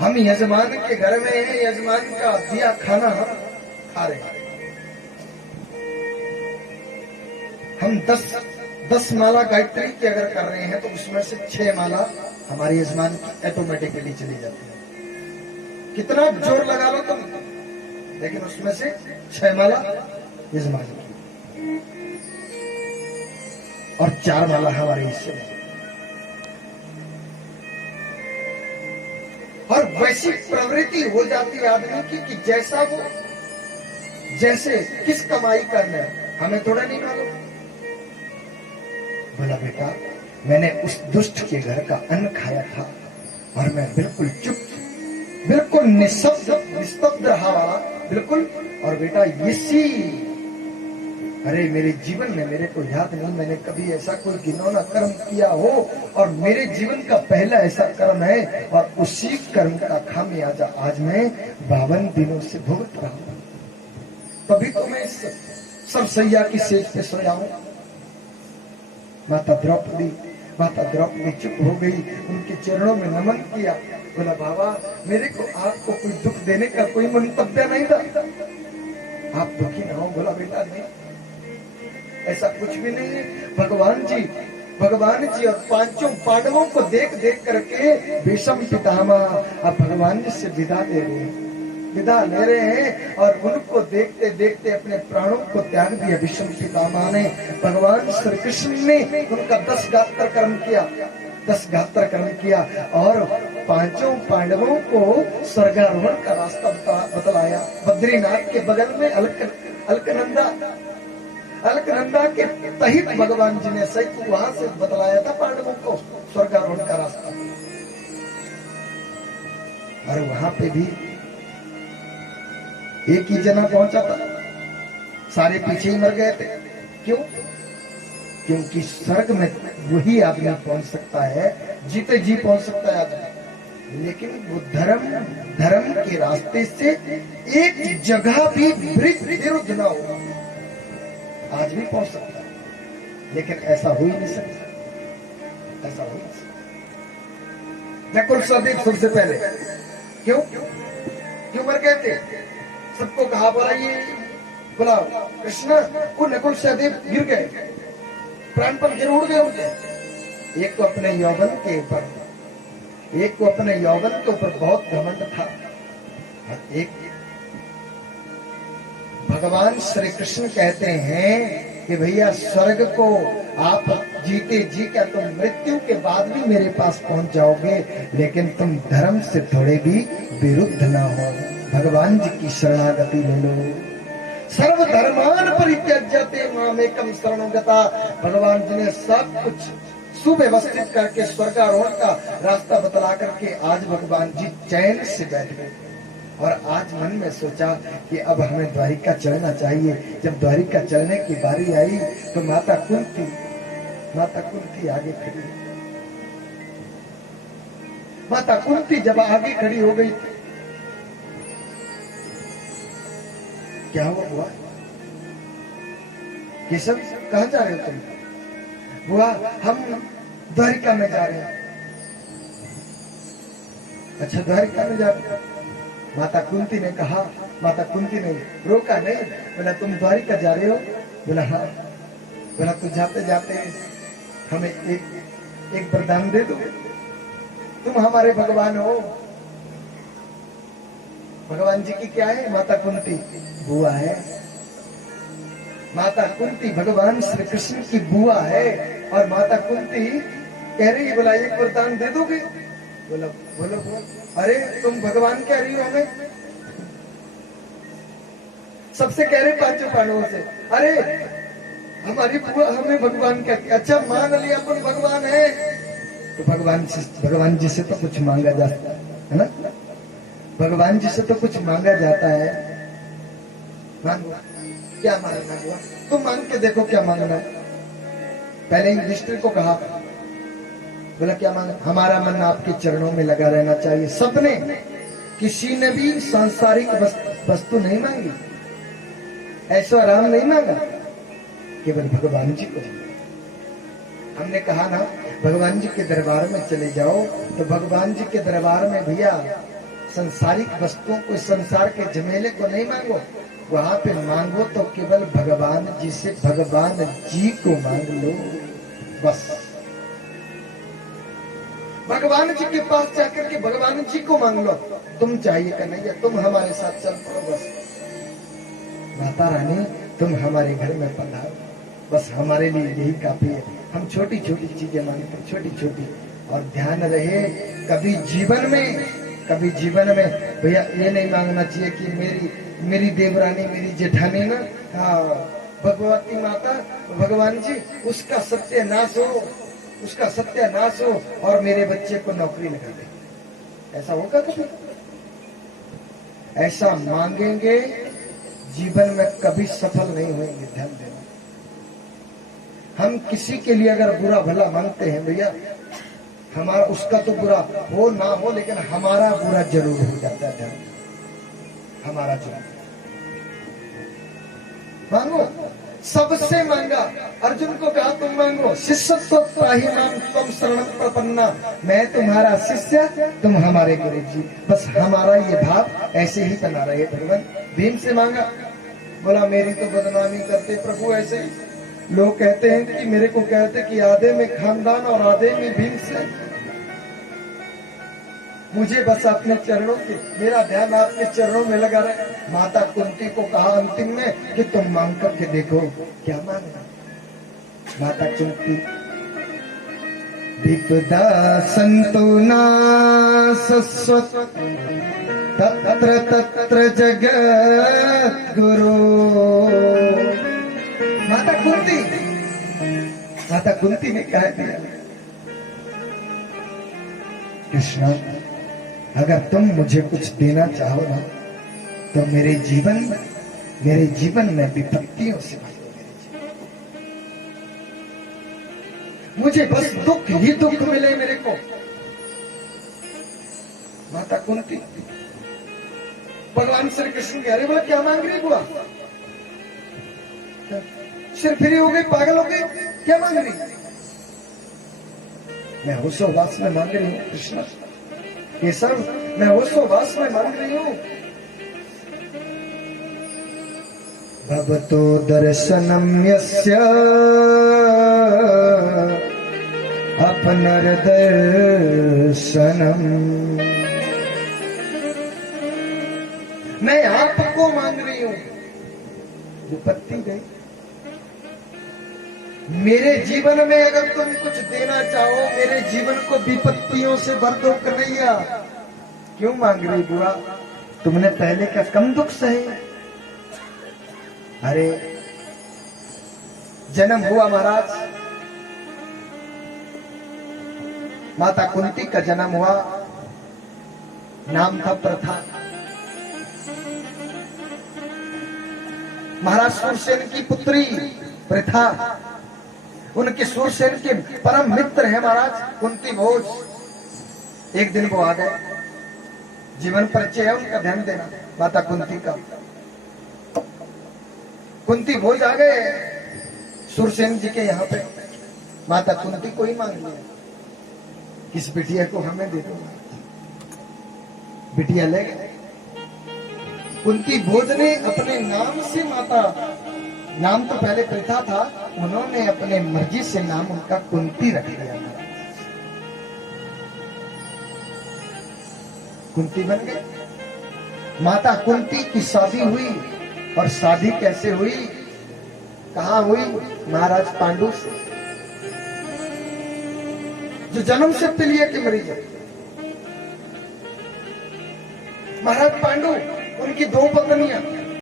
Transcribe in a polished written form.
हम यजमान के घर में हैं, यजमान का दिया खाना खा रहे हैं। हम 10 माला गायत्री की अगर कर रहे हैं तो उसमें से 6 माला हमारे यजमान की ऑटोमेटिकली चली जाती है। कितना जोर लगा लो तुम, लेकिन उसमें से 6 माला यजमान की और 4 माला हमारे हिस्से में। और वैसी प्रवृत्ति हो जाती है आदमी की कि जैसा वो जैसे किस कमाई करना है हमें थोड़ा नहीं मालूम। बोला बेटा मैंने उस दुष्ट के घर का अन्न खाया था और मैं बिल्कुल चुप, बिल्कुल निस्तब्ध रहा, बिल्कुल। और बेटा इसी, अरे मेरे जीवन में मेरे को याद नहीं मैंने कभी ऐसा कोई घिनौना कर्म किया हो, और मेरे जीवन का पहला ऐसा कर्म है, और उसी कर्म का खामियाजा आज मैं 52 दिनों से भुगत रहा हूं। तभी तो मैं इस सरसैया की सेज पे सोया हूं। माता द्रौपदी चुप हो गई, उनके चरणों में नमन किया। बोला बाबा मेरे को आपको कोई दुख देने का कोई मंतव्य नहीं था, आप दुखी ना हो। बोला बेटा नहीं, ऐसा कुछ भी नहीं है। भगवान जी और 5 पांडवों को देख देख करके भीष्म पितामह अब भगवान जी से विदा ले रहे हैं और उनको देखते देखते अपने प्राणों को त्याग दिया। भीष्म पितामह ने, भगवान श्री कृष्ण ने उनका 10 घातक कर्म किया और 5 पांडवों को स्वर्गारोहण का रास्ता बतलाया। बद्रीनाथ के बगल में अलकनंदा के तहित भगवान जी ने सही वहां से बतलाया था पांडवों को स्वर्गारोहण का रास्ता। और वहां पे भी एक ही जना पहुंचा था, सारे पीछे ही मर गए थे। क्यों? क्योंकि स्वर्ग में वही आदमी पहुंच सकता है, जीते जी पहुंच सकता है आदमी, लेकिन वो धर्म के रास्ते से एक जगह भी विरुद्ध ना हो। आज भी पहुंच सकता है, लेकिन ऐसा हो ही नहीं सकता, ऐसा हो ही नहीं सकता। नकुल सहदेव सबसे पहले क्यों मर गए थे? सबको कहा बोला ये बोला कृष्ण, वो नकुल सहदेव गिर गए, प्राणपण गिर उड़ गए उनके। एक को अपने यौवन के ऊपर बहुत घमंड था, और एक भगवान श्री कृष्ण कहते हैं कि भैया स्वर्ग को आप जीते जी क्या तुम मृत्यु के बाद भी मेरे पास पहुंच जाओगे, लेकिन तुम धर्म से थोड़े भी विरुद्ध ना हो। भगवान जी की शरणागति ले लो। सर्वधर्मान परित्यज्यते मामेकं शरणं गता। भगवान जी ने सब कुछ सुव्यवस्थित करके स्वर्गारोहण का रास्ता बतला करके आज भगवान जी चैन से बैठ गए। और आज मन में सोचा कि अब हमें द्वारिका चलना चाहिए। जब द्वारिका चलने की बारी आई तो माता कुंती आगे खड़ी। माता कुंती जब आगे खड़ी हो गई, क्या हुआ? केशव कहाँ जा रहे हो तुम? बुआ हम द्वारिका में जा रहे हैं। अच्छा द्वारिका में जा रहे? माता कुंती ने कहा, माता कुंती ने रोका नहीं, बोला तुम द्वारिका जा रहे हो? बोला हाँ। बोला तो जाते जाते हमें एक वरदान दे दो, तुम हमारे भगवान हो। भगवान जी की क्या है? माता कुंती बुआ है। माता कुंती भगवान श्री कृष्ण की बुआ है, और माता कुंती कह रही, बोला एक वरदान दे दोगे? बोला बोलो बोल। अरे तुम भगवान कह रही हो हमें? सबसे कह रहे 5 पांडवों से, अरे हमारी बुआ हमें भगवान कहती। अच्छा मान लिया अपन भगवान है, तो भगवान जी से तो कुछ मांगा जाता है ना, भगवान जी से तो कुछ मांगा जाता है। मांगो, क्या मांगना हुआ? तुम मांग के देखो क्या मांगना है। पहले युधिष्ठिर को कहा, बोला क्या मांगना? हमारा मन आपके चरणों में लगा रहना चाहिए। सबने, किसी ने भी सांसारिक वस्तु नहीं मांगी, ऐसा आराम नहीं मांगा, केवल भगवान जी को। हमने कहा ना भगवान जी के दरबार में चले जाओ, तो भगवान जी के दरबार में भैया संसारिक वस्तुओं को, संसार के झमेले को नहीं मांगो, वहां पे मांगो तो केवल भगवान जी से, भगवान जी को मांग लो बस। भगवान जी के पास जाकर के भगवान जी को मांग लो, तुम चाहिए कन्हैया तुम हमारे साथ चल पड़ो बस। माता रानी तुम हमारे घर में पधारो, बस हमारे लिए यही काफी है। हम छोटी छोटी चीजें मांगते हैं, छोटी छोटी। और ध्यान रहे कभी जीवन में भैया ये नहीं मांगना चाहिए कि मेरी देवरानी, मेरी जेठानी ना, हाँ भगवती माता, भगवान जी उसका सत्यानाश हो और मेरे बच्चे को नौकरी लगा दे। ऐसा होगा कभी? ऐसा मांगेंगे जीवन में कभी सफल नहीं होंगे। ध्यान देना, हम किसी के लिए अगर बुरा भला मांगते हैं भैया, हमारा उसका तो बुरा हो ना हो, लेकिन हमारा बुरा जरूर हो जाता है। हमारा जरूर मांगो, सबसे मांगा। अर्जुन को कहा तुम मांगो, शिष्यत्व नाम तुम शरण प्रपन्ना, मैं तुम्हारा शिष्य तुम हमारे गुरु जी। बस हमारा ये भाव ऐसे ही बना रहे भगवान। भीम से मांगा, बोला मेरी तो बदनामी करते प्रभु ऐसे ही। लोग कहते हैं कि मेरे को कहते कि आधे में खानदान और आधे में भीम से। मुझे बस अपने चरणों के, मेरा ध्यान आपके चरणों में लगा रहे। माता कुंती को कहा अंतिम में कि तुम मांग करके देखो क्या मांगना। माता कुंती, विपदा संतो न सस्वत तत्र तत्र जगत गुरु। माता कुंती ने कहा दिया, कृष्ण अगर तुम मुझे कुछ देना चाहो ना, तो मेरे जीवन में विपत्तियों से भर दो। मुझे बस दुख ही दुख मिले मेरे को। माता कुंती, भगवान श्री कृष्ण कह रहे, बोला क्या मांग रही बुआ? सिर फ्री हो गई, पागल हो गई, क्या मांग रही? मैं होशोवास में मांग रही हूँ कृष्ण, ये सब मैं होशोवास में मांग रही हूँ। भवतो दर्शनम यस्य अपनर्दर्शनम। मैं आपको मांग रही हूँ। विपत्ति गई मेरे जीवन में, अगर तुम कुछ देना चाहो, मेरे जीवन को विपत्तियों से भर दो कन्हैया। क्यों मांग रही बुआ? तुमने पहले क्या कम दुख सहे? अरे जन्म हुआ महाराज, माता कुंती का जन्म हुआ, नाम था प्रथा। महाराज सूरसेन की पुत्री प्रथा, उनके सूरसेन के परम मित्र है महाराज कुंती भोज। एक दिन वो आ गए, जीवन परिचय है उनका, ध्यान देना। माता कुंती का, कुंती भोज आ गए सूरसेन जी के यहाँ पे। माता कुंती को ही मांग लिया, किस बिटिया को हमें दे दो। बिटिया ले गए। कुंती भोज ने अपने नाम से, माता नाम तो पहले प्रथा था, उन्होंने अपने मर्जी से नाम उनका कुंती रख दिया। कुंती बन गए। माता कुंती की शादी हुई, और शादी कैसे हुई, कहाँ हुई? महाराज पांडु से, जो जन्म से पीलिया के मरीज है। महाराज पांडु, उनकी दो पत्नियां,